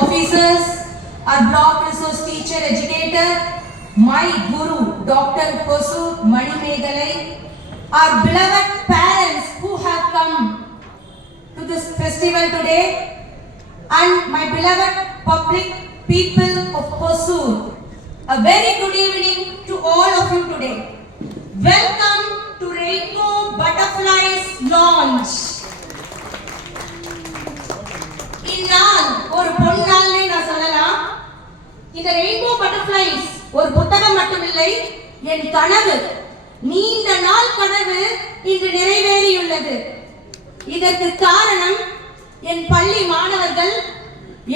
officers, our block resource teacher educator, my guru Dr. Kosu Manimegalai, our beloved parents who have come to this festival today, and my beloved public people of Hosur. A very good evening to all of you today. Welcome to Rainbow Butterflies launch. இந்நாள் ஒரு பொன்னாள்னே நான் சொல்லலாம். இந்த rainbow butterflies ஒரு புத்தகம் மட்டுமில்லை, என் கனவு, நீண்ட நாள் கனவு இன்று நிறைவேறியுள்ளது. இதற்கு காரணம் என் பள்ளி மாணவர்கள்,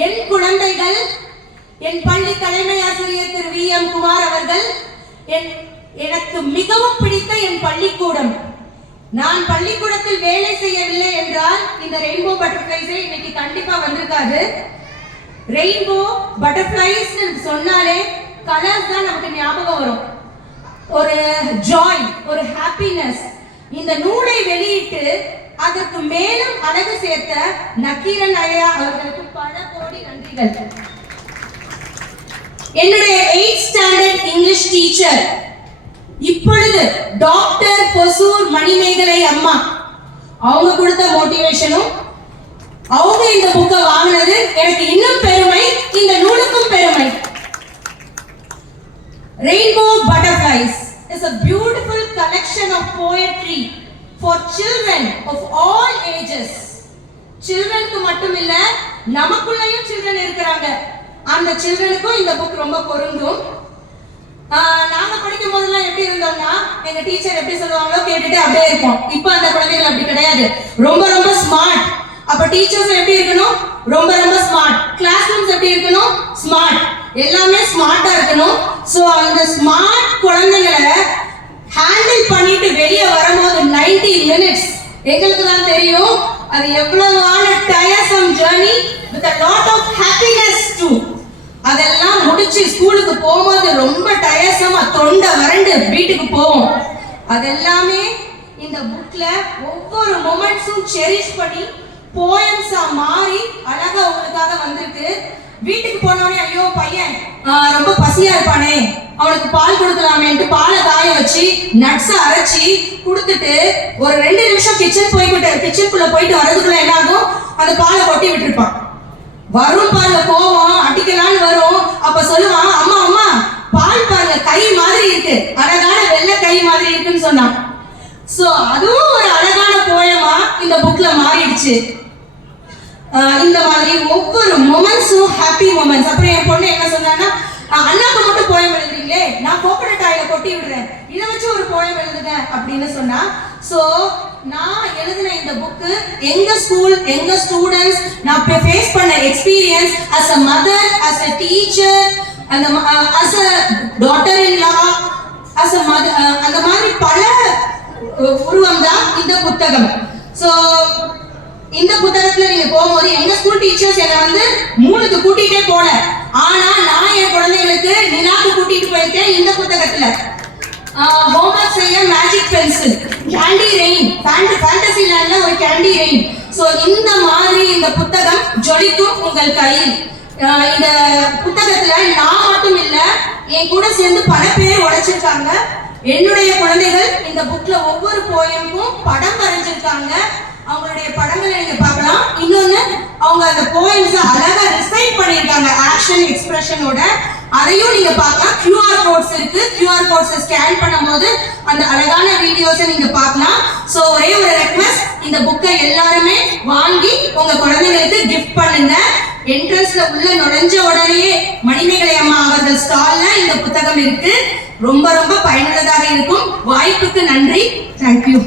என் குழந்தைகள், என் பள்ளி தலைமை ஆசிரியர் திரு V.M. குமார் அவர்கள், எனக்கு மிகவும் பிடித்த என் பள்ளிக்கூடம். நான் பள்ளிக்கூடத்தில் வேலை செய்யவில்லை என்றால் இந்த ரெயின்போ பட்டர்ஃப்ளைஸே இன்னைக்கு கண்டிப்பா வந்திருக்காது. ரெயின்போ பட்டர்ஃப்ளைஸ் சொன்னாலே கலர்ஸ் தான் நமக்கு ஞாபகம் வரும். ஒரு ஜாய், ஒரு ஹாப்பினஸ். இந்த நூலை வெளியிட்டு அதற்கு மேலும் அழகு சேர்த்த நக்கீரன் ஐயா அவர்களுக்கு பல கோடி நன்றிகள். என்னுடைய 8th ஸ்டாண்டர்ட் இங்கிலீஷ் டீச்சர், இப்பொழுது டாக்டர் கொசூர் மணிமேகலை அம்மா, அவங்க கொடுத்த மோட்டிவேஷனும், அவங்க இந்த புக்கை வாங்கினது எனக்கு இன்னும் பெருமை, இந்த நூலுக்கும் பெருமை. Rainbow Butterflies is a beautiful collection of poetry for children of all ages. சில்ட்ரனுக்கு மட்டும் இல்ல, நமக்குள்ளேயும் சில்ட்ரன் இருக்கிறாங்க. அந்த சில்ட்ரனுக்கும் இந்த புக் ரொம்ப பொருந்தும். நாங்க படிக்கும் போதெல்லாம் எப்படி இருந்தோம்னா, எங்க டீச்சர் எப்படி சொல்லுவாங்களோ கேட்டுட்டு அப்படியே இருப்போம். இப்போ அந்த குழந்தைகள் அப்படி கிடையாது, ரொம்ப ரொம்ப ஸ்மார்ட். அப்ப டீச்சர்ஸ் எப்படி இருக்கணும்? ரொம்ப ரொம்ப ஸ்மார்ட். கிளாஸ் ரூம்ஸ் எப்படி இருக்கணும்? ஸ்மார்ட். எல்லாமே ஸ்மார்ட்டா இருக்கணும். சோ அந்த ஸ்மார்ட் குழந்தைகளை ஹேண்டில் பண்ணிட்டு வெளியே வரும்போது 90 minutes எங்களுக்கு தான் தெரியும் அது எவ்வளவான tiresome journey with a lot of happiness too. அதெல்லாம் முடிச்சு ஸ்கூலுக்கு போகும்போது ரொம்ப டயர்சமா தொண்டை வறண்டு வீட்டுக்கு போவோம். அதெல்லாமே இந்த புக்ல ஒவ்வொரு மொமெண்ட்ஸும் செரிஷ் பண்ணி போயம்ஸா மாறி அழகா உங்களுக்காக வந்திருக்கு. வீட்டுக்கு போனோடனே ஐயோ பையன் ரொம்ப பசியா இருப்பானே, அவனுக்கு பால் கொடுக்கலாமேன்ட்டு பாலை காய வச்சு நட்ஸ் அரைச்சி கொடுத்துட்டு ஒரு 2 நிமிஷம் கிச்சனுக்குள்ள போயிட்டு வரதுக்குள்ள என்ன ஆகும், அந்த பாலை கொட்டி விட்டுருப்பான். வரும் பாருங்க கோவம், அடிக்கலான்னு வரும். அப்ப சொல்லுவான், அம்மா அம்மா பால் பாருங்க கை மாதிரி இருக்கு, அழகான வெள்ளை கை மாதிரி இருக்குன்னு சொன்னான். சோ அதுவும் ஒரு அழகான போயமா இந்த புக்ல மாறிடுச்சு. இந்த மாதிரி ஒவ்வொரு மொமெண்ட்ஸும் ஹாப்பி மொமெண்ட்ஸ். அப்புறம் என் பொண்ணு என்ன சொன்னான்னா, அண்ணாக்கு மட்டும் போயம் எழுதுறீங்களே, நான் கோகனட் ஆயில கொட்டி விடுறேன், இதை வச்சு ஒரு போயம் எழுதுங்க அப்படின்னு சொன்னா. சோ நான் எழுதின இந்த புக்கு எங்க ஸ்கூல், எங்க ஸ்டூடெண்ட்ஸ், நான் ஃபேஸ் பண்ண experience as a mother, as a teacher, as a daughter-in-law, as a mother, அந்த மாதிரி பல உருவம் தான் இந்த புத்தகம். சோ இந்த புத்தகத்துல நீங்க போகும்போது எங்க ஸ்கூல் டீச்சர்ஸ் என்னை வந்து மூணுக்கு கூட்டிகிட்டே போல, ஆனா நான் என் குழந்தைகளுக்கு நிலாக்கு கூட்டிட்டு போயிருக்கேன். இந்த புத்தகத்துல ஹோம்வொர்க் செய்ய magic pencil, candy rain, fantasy லேண்ட்ல ஒரு கேண்டி ரெயின். சோ இந்த மாதிரி இந்த புத்தகம் ஜொலிக்கும் உங்கள் கையில். இந்த புத்தகத்துல நான் மட்டும் இல்ல, என் கூட சேர்ந்து பல பேர் உழைச்சிருக்காங்க. என்னுடைய குழந்தைகள் இந்த புக்ல ஒவ்வொரு போயமும் படம் வரைஞ்சிருக்காங்க. அவங்களுடைய படங்களை நீங்க பார்க்கலாம். இன்னொன்னு, அவங்க அந்த போயம்ஸ் அழகா ரிசைட் பண்ணிருக்காங்க ஆக்ஷன் எக்ஸ்பிரஷனோட. அதையும் நீங்க பார்க்கலாம். QR கோட்ஸ் இருக்கு. QR கோட்ஸை ஸ்கேன் பண்ணும்போது அந்த அழகான வீடியோஸை நீங்க பார்க்கலாம். சோ ஒரே ஒரு ரெக்வெஸ்ட், இந்த புக்கை எல்லாருமே வாங்கி உங்க குழந்தைகளுக்கு கிஃப்ட் பண்ணுங்க. என்ட்ரன்ஸ்ல உள்ள நுழைஞ்ச உடனே மணிமேகலை அம்மா அவர்கள் ஸ்டால்ல இந்த புத்தகம் இருக்கு. ரொம்ப ரொம்ப பயனுள்ளதாக இருக்கும். வாய்ப்புக்கு நன்றி. தேங்க்யூ.